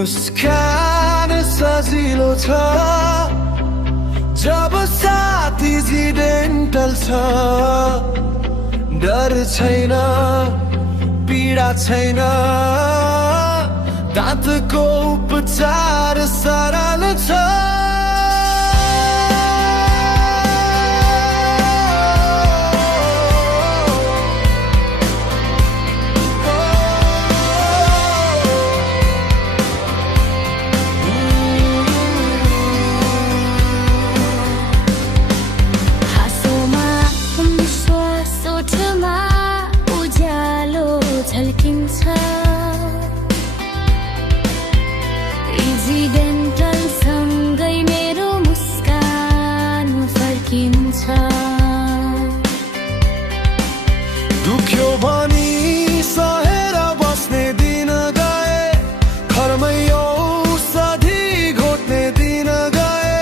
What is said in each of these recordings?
मुस्कान सजिलो छ जब साथ एक्सिडेन्टल छ डर छैन पीडा छैन दाँतको उपचार सरल छ एक्सिडेन्टल सँगै मेरो मुस्कान फर्किन्छ दुख्यो भनी सहेर बस्ने दिन गए घरमै औषधि घोट्ने दिन गए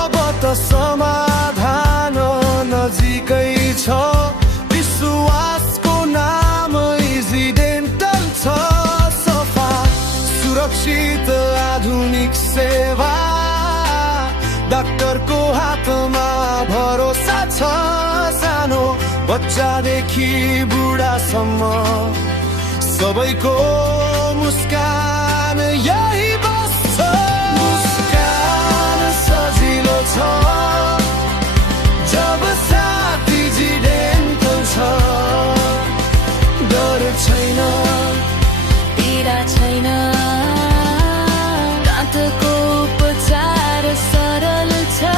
अब त समाधान नजिकै छ विश्वासको नाम एक्सिडेन्टल छ सफा सुरक्षित आधुनिक सेवा डाक्टरको हातमा भरोसा छ सानो बच्चादेखि बुढासम्म सबैको मुस्कान यही बस्छ मुस्कान सजिलो छ जब साथ एक्सिडेन्टल छ डर छैन पीडा छैन दाँतको उपचार सरल छ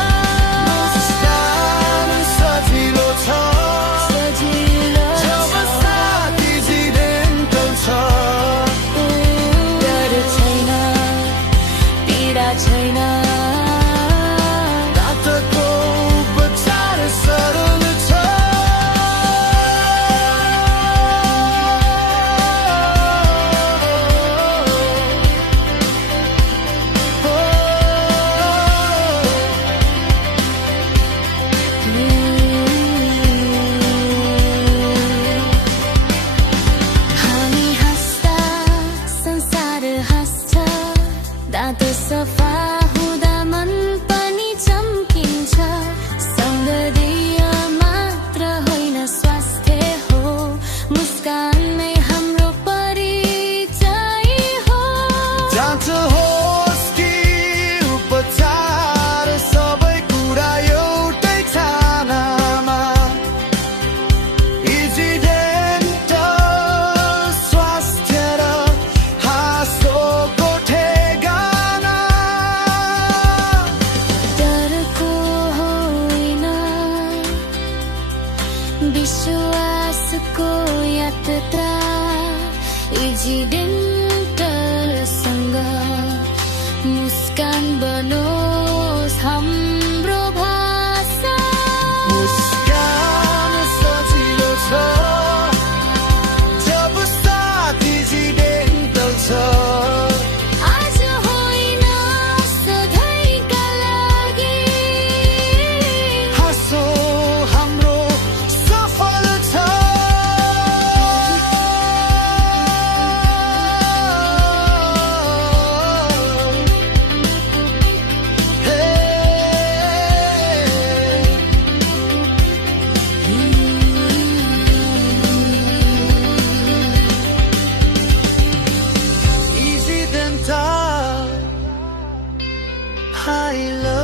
मुस्कान सजिलो छ जब साथ एक्सिडेन्टल छ डर छैन पीडा छैन दाँतको उपचार सरल छ हामी हाँस्दा संसार हाँस्छ दाँत सफा हुँदा मन पनि चम्किन्छ सौन्दर्य मात्र होइन स्वास्थ्य हो मुस्कान नै हाम्रो परिचय हो जाँच होस् कि उपचार सबै कुरा एउटै छानामा एक्सिडेन्टल स्वास्थ्य र हाँसोको ठेगाना डरको होइन विश्वासको यात्रा एक्सिडेन्टलसँग मुस्कान बनोस् हाम्रो भाषा मुस्कान सजिलो छ जब साथ एक्सिडेन्टल छ आज होइन सधैँका लागि हाँसो हाम्रो सफल छ Accidental I love